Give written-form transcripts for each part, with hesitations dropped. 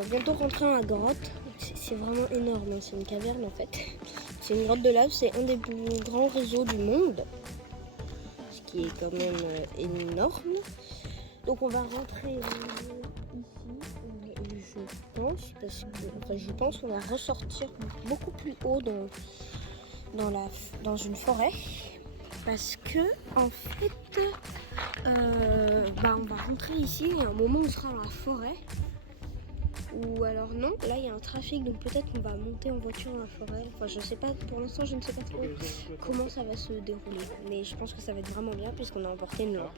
va bientôt rentrer dans la grotte. C'est vraiment énorme, hein. C'est une caverne en fait. C'est une grotte de lave, c'est un des plus grands réseaux du monde. Ce qui est quand même énorme. Donc on va rentrer ici, je pense, je pense qu'on va ressortir beaucoup plus haut dans une forêt. Parce que en fait, on va rentrer ici et à un moment on sera dans la forêt. Ou alors non, là il y a un trafic, donc peut-être qu'on va monter en voiture dans la forêt. Enfin je sais pas, pour l'instant je ne sais pas trop comment ça va se dérouler. Mais je pense que ça va être vraiment bien puisqu'on a emporté une lampe.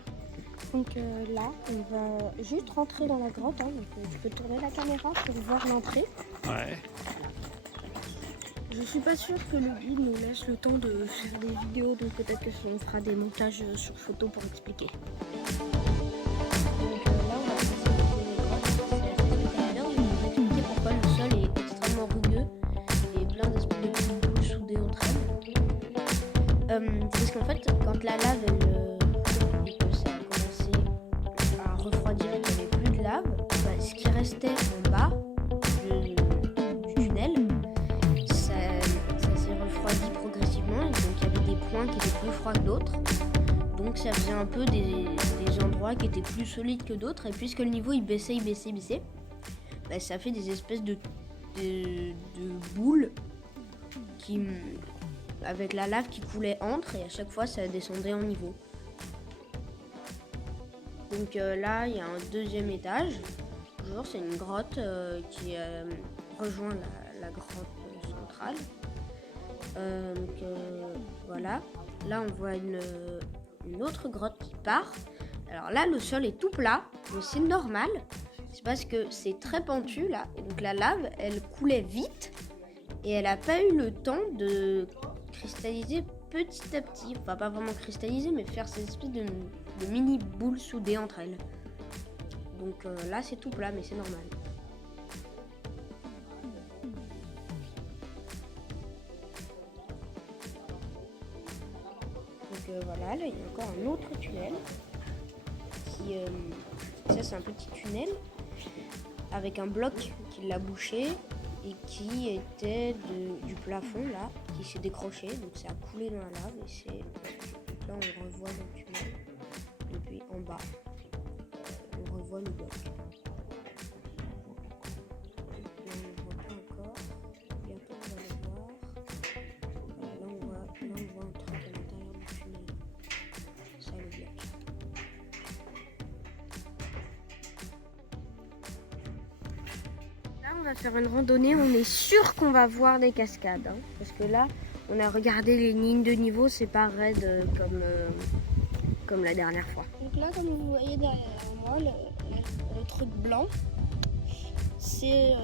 Donc là, on va juste rentrer dans la grotte. Hein, donc tu peux tourner la caméra pour voir l'entrée. Ouais. Je suis pas sûre que le guide nous laisse le temps de faire des vidéos, donc peut-être qu'on fera des montages sur photo pour expliquer. Donc là, on va passer dans une grotte. C'est assez spectaculaire. Je vais vous expliquer pourquoi le sol est extrêmement rugueux et plein d'espèces de petites boules soudées entre elles. Parce qu'en fait, quand la lave et que ça a commencé à refroidir et qu'il n'y avait plus de lave, ce qui restait en bas du tunnel, ça s'est refroidi progressivement, et donc il y avait des points qui étaient plus froids que d'autres, donc ça faisait un peu des endroits qui étaient plus solides que d'autres, et puisque le niveau il baissait, ça fait des espèces de boules avec la lave qui coulait entre, et à chaque fois ça descendait en niveau. Donc là il y a un deuxième étage, toujours c'est une grotte qui rejoint la grotte centrale. Voilà, là on voit une autre grotte qui part. Alors là le sol est tout plat, mais c'est normal, c'est parce que c'est très pentu là, et donc la lave elle coulait vite et elle n'a pas eu le temps de cristalliser petit à petit, enfin pas vraiment cristalliser, mais faire ces espèces de mini boules soudées entre elles. Donc là c'est tout plat, mais c'est normal. Donc voilà, là il y a encore un autre tunnel. Ça c'est un petit tunnel avec un bloc qui l'a bouché et qui était du plafond là, qui s'est décroché, donc ça a coulé dans la lave et donc là on revoit le tunnel. Et puis en bas, on revoit le bloc. Là on ne voit pas encore, bientôt on va le voir. Là on voit un truc à l'intérieur du tunnel. Ça le bloc. Là on va faire une randonnée, on est sûr qu'on va voir des cascades. Hein, parce que là, on a regardé les lignes de niveau, c'est pas raide comme la dernière fois. Donc là, comme vous voyez derrière moi, le truc blanc, c'est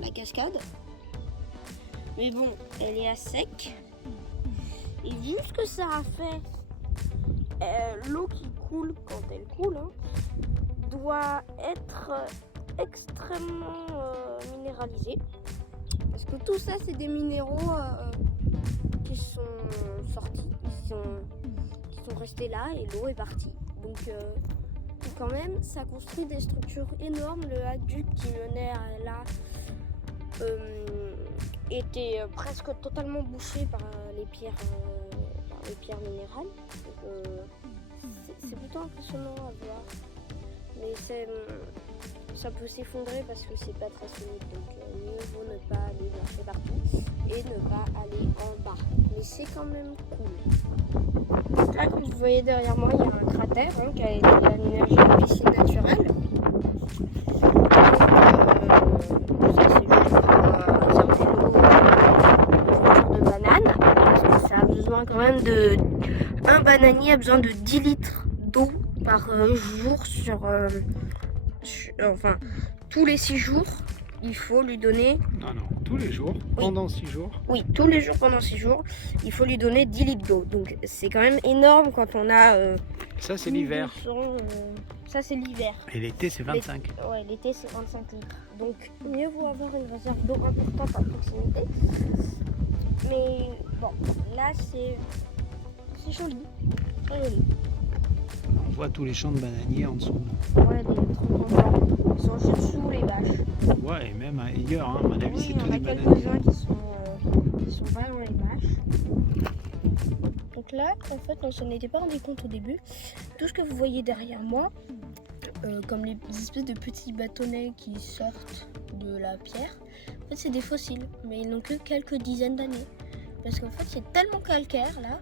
la cascade. Mais bon, elle est à sec. Et vu ce que ça a fait, l'eau qui coule quand elle coule, hein, doit être extrêmement minéralisée. Parce que tout ça, c'est des minéraux qui sont sortis, qui sont restés là et l'eau est partie. Donc quand même, ça construit des structures énormes. Le aqueduc qui menait à là était presque totalement bouché par les pierres minérales. C'est plutôt impressionnant à voir. Mais ça peut s'effondrer parce que c'est pas très solide. Donc mieux vaut ne pas aller marcher partout et ne pas aller en bas. Mais c'est quand même cool. Là, comme vous voyez derrière moi, il y a un cratère qui a été aménagé en piscine naturelle. Donc, ça, c'est juste pour réserver l'eau de banane. Parce que ça a besoin quand même de... Un bananier a besoin de 10 litres d'eau par jour enfin, tous les 6 jours, il faut lui donner... Non, tous les jours, oui. Pendant 6 jours. Oui, tous les jours pendant 6 jours, il faut lui donner 10 litres d'eau. Donc c'est quand même énorme quand on a... ça c'est l'hiver. Ça c'est l'hiver. Et l'été c'est 25. Ouais, l'été c'est 25 litres. Donc mieux vaut avoir une réserve d'eau importante à proximité. Mais bon, là c'est joli. Très joli. On voit tous les champs de bananiers en dessous. Ouais, les troncs ils sont juste sous les bâches. Ouais, et même ailleurs, hein, à mon avis, Oui, c'est il y tous en a des bananiers. quelques-uns qui sont pas dans les bâches. Donc là, en fait, on s'en était pas rendu compte au début. Tout ce que vous voyez derrière moi, comme les espèces de petits bâtonnets qui sortent de la pierre, en fait, c'est des fossiles, mais ils n'ont que quelques dizaines d'années. Parce qu'en fait, c'est tellement calcaire là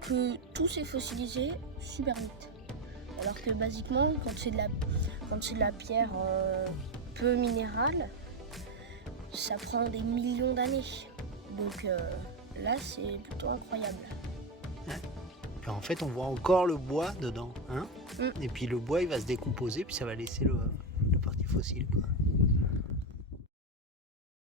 que tout s'est fossilisé super vite. Alors que basiquement, quand c'est de la pierre peu minérale, ça prend des millions d'années. Donc là, c'est plutôt incroyable. Puis en fait, on voit encore le bois dedans. Hein Mm. Et puis le bois, il va se décomposer, puis ça va laisser le parti fossile, quoi.